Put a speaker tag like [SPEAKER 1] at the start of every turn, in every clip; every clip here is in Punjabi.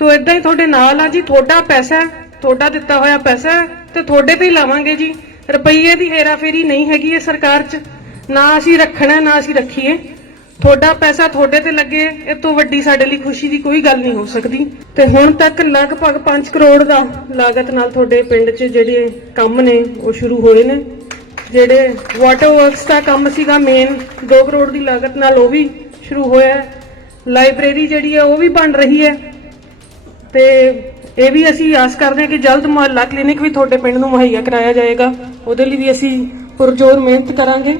[SPEAKER 1] ਸੋ ਇਦਾਂ ਹੀ ਤੁਹਾਡੇ ਨਾਲ ਆ ਜੀ, ਤੁਹਾਡਾ ਪੈਸਾ ਤੁਹਾਡਾ ਦਿੱਤਾ ਹੋਇਆ ਪੈਸਾ ਹੈ, ਤੇ ਤੁਹਾਡੇ ਤੇ ਹੀ ਲਾਵਾਂਗੇ ਜੀ। ਰੁਪਈਏ ਦੀ ਹੇਰਾਫੇਰੀ ਨਹੀਂ ਹੈਗੀ ਇਹ ਸਰਕਾਰ 'ਚ। ਨਾ ਅਸੀਂ ਰੱਖਣਾ, ਨਾ ਅਸੀਂ ਰੱਖੀਏ। ਤੁਹਾਡਾ ਪੈਸਾ ਤੁਹਾਡੇ ਤੇ ਲੱਗੇ, ਇਹ ਤੋਂ ਵੱਡੀ ਸਾਡੇ ਲਈ ਖੁਸ਼ੀ ਦੀ ਕੋਈ ਗੱਲ ਨਹੀਂ ਹੋ ਸਕਦੀ। ਤੇ ਹੁਣ ਤੱਕ ਲਗਭਗ 5 ਕਰੋੜ ਦਾ ਲਾਗਤ ਨਾਲ ਤੁਹਾਡੇ ਪਿੰਡ 'ਚ ਜਿਹੜੇ ਕੰਮ ਨੇ, ਉਹ ਸ਼ੁਰੂ ਹੋਏ ਨੇ। ਜਿਹੜੇ ਵਾਟਰ ਵਰਕਸ ਦਾ ਕੰਮ ਸੀਗਾ ਮੇਨ 2 ਕਰੋੜ ਦੀ ਲਾਗਤ ਨਾਲ ਉਹ ਵੀ ਸ਼ੁਰੂ ਹੋਇਆ ਹੈ। ਲਾਇਬ੍ਰੇਰੀ ਜਿਹੜੀ ਹੈ, ਉਹ ਵੀ ਬਣ ਰਹੀ ਹੈ। ਤੇ ਇਹ ਵੀ ਅਸੀਂ ਆਸ ਕਰਦੇ ਹਾਂ ਕਿ ਜਲਦ ਮੁਹੱਲਾ ਕਲੀਨਿਕ ਵੀ ਤੁਹਾਡੇ ਪਿੰਡ ਨੂੰ ਮੁਹੱਈਆ ਕਰਾਇਆ ਜਾਏਗਾ। ਉਹਦੇ ਲਈ ਵੀ ਅਸੀਂ ਪੁਰਜੋਰ ਮਿਹਨਤ ਕਰਾਂਗੇ।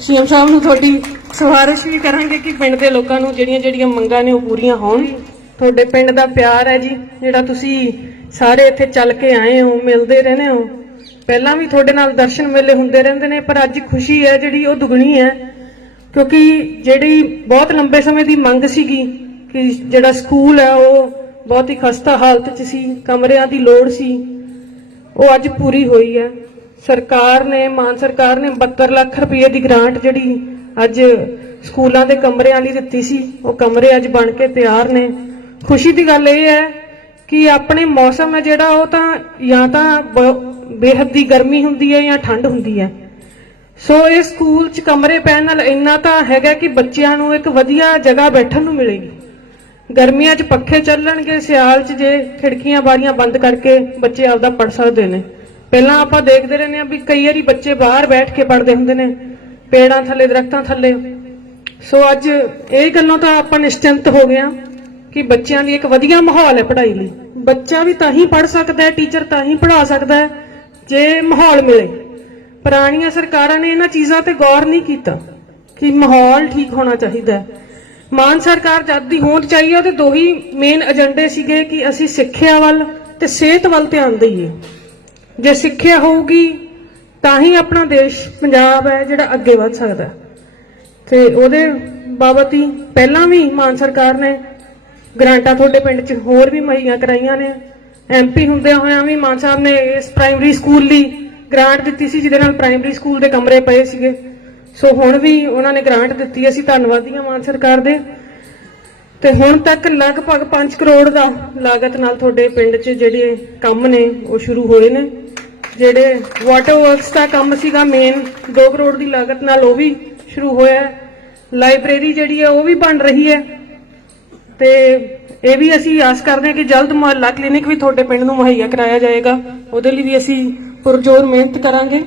[SPEAKER 1] ਸੀਐਮ ਸਾਹਿਬ ਨੂੰ ਤੁਹਾਡੀ ਸਿਫਾਰਿਸ਼ ਵੀ ਕਰਾਂਗੇ ਕਿ ਪਿੰਡ ਦੇ ਲੋਕਾਂ ਨੂੰ ਜਿਹੜੀਆਂ ਜਿਹੜੀਆਂ ਮੰਗਾਂ ਨੇ ਉਹ ਪੂਰੀਆਂ ਹੋਣ। ਤੁਹਾਡੇ ਪਿੰਡ ਦਾ ਪਿਆਰ ਹੈ ਜੀ, ਜਿਹੜਾ ਤੁਸੀਂ ਸਾਰੇ ਇੱਥੇ ਚੱਲ ਕੇ ਆਏ ਹੋ, ਮਿਲਦੇ ਰਹਿੰਦੇ ਹੋ। ਪਹਿਲਾਂ ਵੀ ਤੁਹਾਡੇ ਨਾਲ ਦਰਸ਼ਨ ਮੇਲੇ ਹੁੰਦੇ ਰਹਿੰਦੇ ਨੇ, ਪਰ ਅੱਜ ਖੁਸ਼ੀ ਹੈ ਜਿਹੜੀ, ਉਹ ਦੁਗਣੀ ਹੈ। ਕਿਉਂਕਿ ਜਿਹੜੀ ਬਹੁਤ ਲੰਬੇ ਸਮੇਂ ਦੀ ਮੰਗ ਸੀਗੀ ਕਿ ਜਿਹੜਾ ਸਕੂਲ ਹੈ, ਉਹ ਬਹੁਤ ਹੀ ਖਸਤਾ ਹਾਲਤ 'ਚ ਸੀ, ਕਮਰਿਆਂ ਦੀ ਲੋੜ ਸੀ। ਉਹ ਅੱਜ ਪੂਰੀ ਹੋਈ ਹੈ। ਸਰਕਾਰ ਨੇ, ਮਾਨ ਸਰਕਾਰ ਨੇ 72 ਲੱਖ ਰੁਪਏ ਦੀ ਗ੍ਰਾਂਟ ਜਿਹੜੀ ਅੱਜ ਸਕੂਲਾਂ ਦੇ ਕਮਰਿਆਂ ਲਈ ਦਿੱਤੀ ਸੀ, ਉਹ ਕਮਰੇ ਅੱਜ ਬਣ ਕੇ ਤਿਆਰ ਨੇ। ਖੁਸ਼ੀ ਦੀ ਗੱਲ ਇਹ ਹੈ ਕਿ ਆਪਣੇ ਮੌਸਮ ਹੈ ਜਿਹੜਾ, ਉਹ ਤਾਂ ਜਾਂ ਤਾਂ ਬ- ਬੇਹੱਦ ਦੀ ਗਰਮੀ ਹੁੰਦੀ ਹੈ ਜਾਂ ਠੰਡ ਹੁੰਦੀ ਹੈ। ਸੋ ਇਹ ਸਕੂਲ 'ਚ ਕਮਰੇ ਪੈਣ ਨਾਲ ਇੰਨਾ ਤਾਂ ਹੈਗਾ ਕਿ ਬੱਚਿਆਂ ਨੂੰ ਇੱਕ ਵਧੀਆ ਜਗ੍ਹਾ ਬੈਠਣ ਨੂੰ ਮਿਲੇਗੀ। ਗਰਮੀਆਂ 'ਚ ਪੱਖੇ ਚੱਲਣਗੇ, ਸਿਆਲ 'ਚ ਜੇ ਖਿੜਕੀਆਂ ਬਾਰੀਆਂ ਬੰਦ ਕਰਕੇ ਬੱਚੇ ਆਪਦਾ ਪੜ ਸਕਦੇ ਨੇ। ਪਹਿਲਾਂ ਆਪਾਂ ਦੇਖਦੇ ਰਹਿੰਦੇ ਆ ਵੀ ਕਈ ਵਾਰੀ ਬੱਚੇ ਬਾਹਰ ਬੈਠ ਕੇ ਪੜਦੇ ਹੁੰਦੇ ਨੇ, ਪੇੜਾਂ ਥੱਲੇ, ਦਰਖਤਾਂ ਥੱਲੇ। ਸੋ ਅੱਜ ਇਹ ਗੱਲੋਂ ਤਾਂ ਆਪਾਂ ਨਿਸ਼ਚਿੰਤ ਹੋ ਗਏ ਆ ਕਿ ਬੱਚਿਆਂ ਦੀ ਇੱਕ ਵਧੀਆ ਮਾਹੌਲ ਹੈ ਪੜ੍ਹਾਈ ਲਈ। ਬੱਚਾ ਵੀ ਤਾਂ ਹੀ ਪੜ੍ਹ ਸਕਦਾ ਹੈ, ਟੀਚਰ ਤਾਂ ਹੀ ਪੜ੍ਹਾ ਸਕਦਾ ਹੈ, ਜੇ ਮਾਹੌਲ ਮਿਲੇ। ਪੁਰਾਣੀਆਂ ਸਰਕਾਰਾਂ ਨੇ ਇਹਨਾਂ ਚੀਜ਼ਾਂ ਤੇ ਗੌਰ ਨਹੀਂ ਕੀਤਾ ਕਿ ਮਾਹੌਲ ਠੀਕ ਹੋਣਾ ਚਾਹੀਦਾ ਹੈ। ਮਾਨ ਸਰਕਾਰ ਜਦ ਦੀ ਹੋਂਦ ਚਾਹੀਏ ਉਹਦੇ ਦੋ ਹੀ ਮੇਨ ਏਜੰਡੇ ਸੀਗੇ ਕਿ ਅਸੀਂ ਸਿੱਖਿਆ ਵੱਲ ਤੇ ਸਿਹਤ ਵੱਲ ਧਿਆਨ ਦਈਏ। ਜੇ ਸਿੱਖਿਆ ਹੋਊਗੀ, ਤਾਂ ਹੀ ਆਪਣਾ ਦੇਸ਼ ਪੰਜਾਬ ਹੈ ਜਿਹੜਾ ਅੱਗੇ ਵੱਧ ਸਕਦਾ। ਹੈ। ਤੇ ਉਹਦੇ ਬਾਬਤ ਹੀ ਪਹਿਲਾਂ ਵੀ ਮਾਨ ਸਰਕਾਰ ਨੇ ਗ੍ਰਾਂਟਾਂ ਤੁਹਾਡੇ ਪਿੰਡ 'ਚ ਹੋਰ ਵੀ ਮੁਹੱਈਆ ਕਰਾਈਆਂ ਨੇ। ਐਮਪੀ ਹੁੰਦਿਆਂ ਹੋਇਆਂ ਵੀ ਮਾਨ ਸਾਹਿਬ ਨੇ ਇਸ ਪ੍ਰਾਇਮਰੀ ਸਕੂਲ ਲਈ ਗ੍ਰਾਂਟ ਦਿੱਤੀ ਸੀ, ਜਿਹਦੇ ਨਾਲ ਪ੍ਰਾਇਮਰੀ ਸਕੂਲ ਦੇ ਕਮਰੇ ਪਏ ਸੀਗੇ। ਸੋ ਹੁਣ ਵੀ ਉਹਨਾਂ ਨੇ ਗ੍ਰਾਂਟ ਦਿੱਤੀ, ਅਸੀਂ ਧੰਨਵਾਦੀ ਹਾਂ ਮਾਨ ਸਰਕਾਰ ਦੇ। ਤੇ ਹੁਣ ਤੱਕ ਲਗਭਗ 5 ਕਰੋੜ ਦਾ ਲਾਗਤ ਨਾਲ ਤੁਹਾਡੇ ਪਿੰਡ 'ਚ ਜਿਹੜੇ ਕੰਮ ਨੇ, ਉਹ ਸ਼ੁਰੂ ਹੋਏ ਨੇ। ਜਿਹੜੇ ਵਾਟਰ ਵਰਕਸ ਦਾ ਕੰਮ ਸੀਗਾ ਮੇਨ 2 ਕਰੋੜ ਦੀ ਲਾਗਤ ਨਾਲ ਉਹ ਵੀ ਸ਼ੁਰੂ ਹੋਇਆ ਹੈ। ਲਾਇਬ੍ਰੇਰੀ ਜਿਹੜੀ ਹੈ, ਉਹ ਵੀ ਬਣ ਰਹੀ ਹੈ। ਤੇ ਇਹ ਵੀ ਅਸੀਂ ਆਸ ਕਰਦੇ ਹਾਂ ਕਿ ਜਲਦ ਮੁਹੱਲਾ ਕਲੀਨਿਕ ਵੀ ਤੁਹਾਡੇ ਪਿੰਡ ਨੂੰ ਮੁਹੱਈਆ ਕਰਾਇਆ ਜਾਏਗਾ। ਉਹਦੇ ਲਈ ਵੀ ਅਸੀਂ ਪੁਰਜੋਰ ਮਿਹਨਤ ਕਰਾਂਗੇ।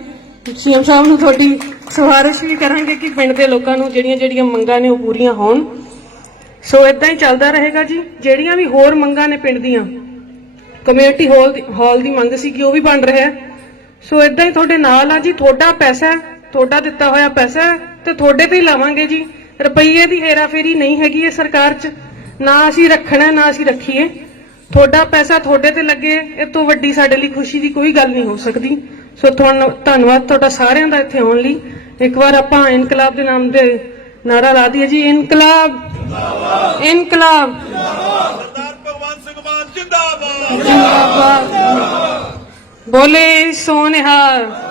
[SPEAKER 1] ਸੀਐਮ ਸਾਹਿਬ ਨੂੰ ਤੁਹਾਡੀ ਸਿਫਾਰਿਸ਼ ਵੀ ਕਰਾਂਗੇ ਕਿ ਪਿੰਡ ਦੇ ਲੋਕਾਂ ਨੂੰ ਜਿਹੜੀਆਂ ਜਿਹੜੀਆਂ ਮੰਗਾਂ ਨੇ ਉਹ ਪੂਰੀਆਂ ਹੋਣ। ਸੋ ਇਦਾਂ ਹੀ ਚੱਲਦਾ ਰਹੇਗਾ ਜੀ। ਜਿਹੜੀਆਂ ਵੀ ਹੋਰ ਮੰਗਾਂ ਨੇ ਪਿੰਡ ਦੀਆਂ ਕਮਿਊਨਿਟੀ ਹਾਲ ਦੀ ਹਾਲ ਦੀ ਮੰਗ ਸੀ ਕਿ ਉਹ ਵੀ ਬਣ ਰਿਹਾ ਸੋ ਇਦਾਂ ਹੀ ਤੁਹਾਡੇ ਨਾਲ ਆ ਜੀ। ਤੁਹਾਡਾ ਪੈਸਾ ਤੁਹਾਡਾ ਦਿੱਤਾ ਹੋਇਆ ਪੈਸਾ ਤੇ ਤੁਹਾਡੇ ਤੇ ਹੀ ਲਾਵਾਂਗੇ ਜੀ। ਰੁਪਈਏ ਦੀ ਹੇਰਾਫੇਰੀ ਨਹੀਂ ਹੈਗੀ ਇਹ ਸਰਕਾਰ 'ਚ। ਨਾ ਅਸੀਂ ਰੱਖਣਾ, ਨਾ ਅਸੀਂ ਰੱਖੀਏ। ਤੁਹਾਡਾ ਪੈਸਾ ਤੁਹਾਡੇ ਤੇ ਲੱਗੇ, ਇਹ ਤੋਂ ਵੱਡੀ ਸਾਡੇ ਲਈ ਖੁਸ਼ੀ ਦੀ ਕੋਈ ਗੱਲ ਨਹੀਂ ਹੋ ਸਕਦੀ। ਸੋ ਤੁਹਾਨੂੰ ਧੰਨਵਾਦ ਤੁਹਾਡਾ ਸਾਰਿਆਂ ਦਾ ਇੱਥੇ ਆਉਣ ਲਈ। ਇੱਕ ਵਾਰ ਆਪਾਂ ਇਨਕਲਾਬ ਦੇ ਨਾਮ ਦੇ ਨਾਰਾ ਲਾ ਦਈਏ ਜੀ। ਇਨਕਲਾਬ। ਇਨਕਲਾਬ।
[SPEAKER 2] ਸਰਦਾਰ ਭਗਵੰਤ ਸਿੰਘ ਮਾਨ ਜਿੰਦਾਬਾਦ।
[SPEAKER 1] ਜਿੰਦਾਬਾਦ। ਬੋਲੇ ਸੋਨਿਹਾਰ।